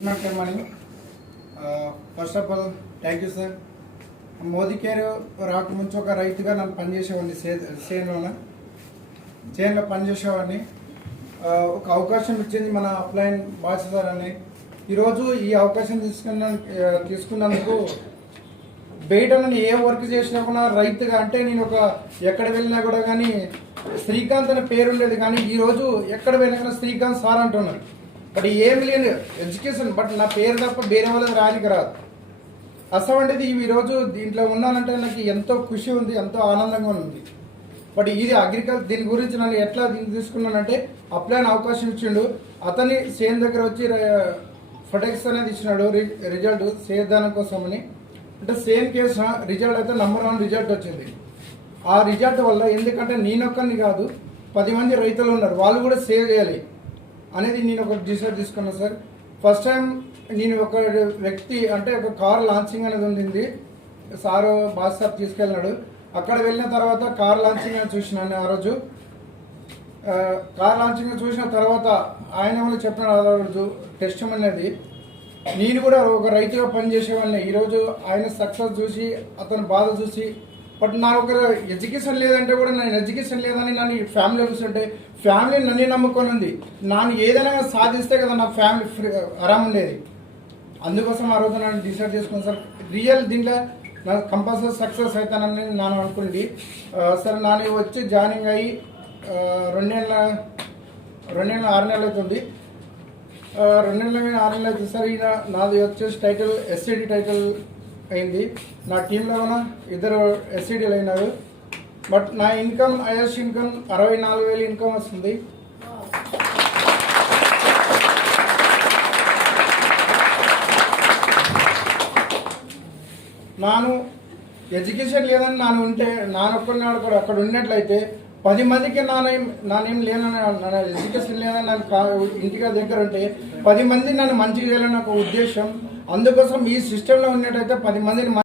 Good morning. First of all, thank you, sir. Modi care రాకముందు ఒక రైతుగా నన్ను పనిచేసేవాడిని చేనులో పనిచేసేవాడిని. ఒక అవకాశం ఇచ్చింది మన అప్లైన్ బాస్ సార్ అని. ఈరోజు ఈ అవకాశం తీసుకున్నందుకు బయట నేను ఏ వర్క్ చేసినా కూడా రైతుగా అంటే నేను ఒక ఎక్కడ వెళ్ళినా కూడా కానీ శ్రీకాంత్ అనే పేరు ఉండేది, కానీ ఈరోజు ఎక్కడ వెళ్ళినా కానీ శ్రీకాంత్ సార్ అంటున్నాను. బట్ ఏమి లేని ఎడ్యుకేషన్, బట్ నా పేరు తప్ప వేరే వాళ్ళది రానికి రాదు. అసవంటిది ఈరోజు దీంట్లో ఉన్నానంటే నాకు ఎంతో ఖుషి ఉంది, ఎంతో ఆనందంగా ఉంది. బట్ ఇది అగ్రికల్చర్ దీని గురించి నన్ను ఎట్లా తీసుకున్నానంటే అప్లైన్ అవకాశం ఇచ్చిండు. అతని సేన్ దగ్గర వచ్చి ఫటెక్స్ అనేది ఇచ్చినాడు రిజల్ట్ సేద్దానం కోసమని. అంటే సేమ్ కేసు రిజల్ట్ అయితే నంబర్ 1 రిజల్ట్ వచ్చింది. ఆ రిజల్ట్ వల్ల ఎందుకంటే నేనొక్కరిని కాదు 10 మంది రైతులు ఉన్నారు, వాళ్ళు కూడా సేవ్ చేయాలి అనేది నేను ఒక డిసైడ్ తీసుకున్నాను సార్. ఫస్ట్ టైం నేను ఒక వ్యక్తి అంటే ఒక కార్ లాంచింగ్ అనేది ఉంది, సారు బాస్ సార్ తీసుకెళ్ళినాడు. అక్కడ వెళ్ళిన తర్వాత కార్ లాంచింగ్ అని చూసినాను. ఆ రోజు కార్ లాంచింగ్ చూసిన తర్వాత ఆయన వాళ్ళు చెప్పిన ఆ రోజు టెస్ట్ అనేది నేను కూడా ఒక రైతుగా పనిచేసేవాడిని. ఈరోజు ఆయన సక్సెస్ చూసి అతని బాధ చూసి, బట్ నాకు ఒక ఎడ్యుకేషన్ లేదంటే కూడా నేను ఎడ్యుకేషన్ లేదని నన్ను ఫ్యామిలీ చూస్తుంటే ఫ్యామిలీ నన్ను నమ్ముకొని ఉంది. నాన్న ఏదైనా సాధిస్తే కదా నా ఫ్యామిలీ ఆరాం ఉండేది. అందుకోసం ఆ రోజు నన్ను డిసైడ్ చేసుకున్నాను సార్. రియల్ దీంట్లో నాకు కంపల్సరీ సక్సెస్ అవుతానని నేను అనుకుంది సార్. నాన్న వచ్చి జాయినింగ్ అయ్యి 2 నెలల 6 నెలలు అవుతుంది. 2 నెలల 6 నెలలు అవుతుంది సార్. ఈయన నాది వచ్చేసి టైటిల్ ఎస్సీడీ టైటిల్ అయింది. నా టీంలో ఉన్న 2 ఎస్సీడీలు అయినారు. బట్ నా ఇన్కమ్ హైయెస్ట్ ఇన్కమ్ 64,000 ఇన్కమ్ వస్తుంది. నాను ఎడ్యుకేషన్ లేదని నాను ఉంటే నానొక్కడినాడు కూడా అక్కడ ఉన్నట్లయితే 10 మందికి నానేం లేనని, నా ఎడ్యుకేషన్ లేదని నాకు ఇంటికి దగ్గర ఉంటే 10 మంది నన్ను మంచిగా చేయాలని ఒక ఉద్దేశం. అందుకోసం ఈ సిస్టంలో ఉన్నట్టయితే 10 మందిని